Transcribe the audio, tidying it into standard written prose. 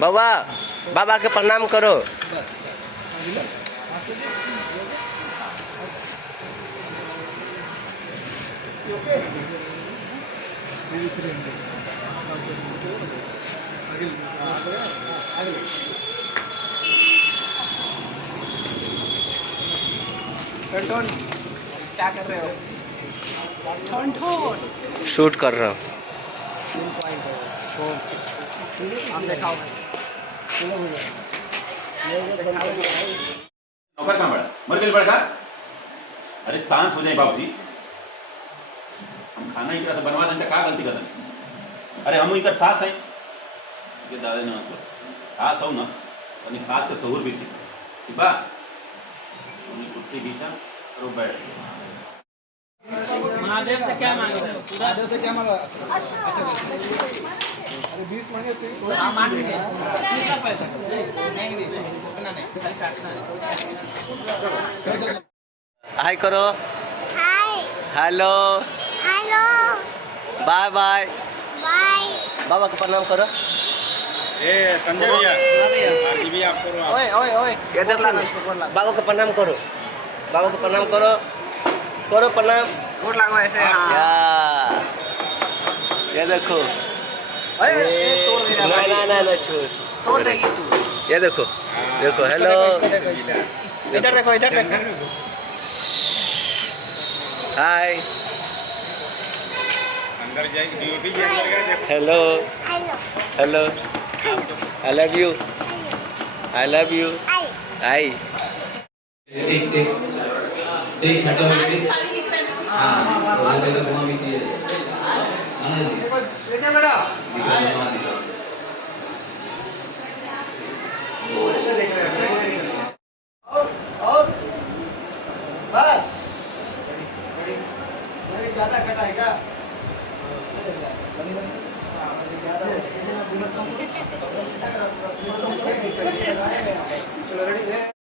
बाबा बाबा के प्रणाम करो। क्या कर रहे हो? शूट कर रहा हूँ। नौकर कहाँ बड़ा मर गए बड़का। अरे शांत हो जाए बाबूजी, हम खाना इनका से बनवा दें का गलती कर दें। अरे हम इनका सास हैं के दादा ने मतलब सास हो ना और सास के सहूर भी सीख ठीक बा। उन्हें कुर्सी बीचा और वो बैठ महादेव से क्या मांग रहे हो? महादेव से क्या मांगा? अच्छा अरे 20 मांगे थे। हाँ मांग रहे हैं। कितना पैसा? नहीं उतना नहीं, खाली काटना है। हाय करो। Hi hello. Hello bye bye. Bye. बाबा को प्रणाम करो। ए संजय भैया आरती भी आप करो। ओए ओए ओए ये देखो बाबा को प्रणाम करो। बाबा को प्रणाम करो। करो प्रणाम। गोर लागो ऐसे। या ये देखो। अरे ये तोड़ दे रहा है। ना छोड़। तोड़ देगी तू। ये देखो देखो हेलो। इधर देखो इधर देखो। हाय अंदर जाएगी ड्यूटी के अंदर गए। Hello hello hello I love you I love you hi. Hi. देख हटो हां वैसे तो समझ में लेके बेटा। अच्छा देख रहे हैं। और बस ज्यादा कटा है क्या? चलो रेडी है।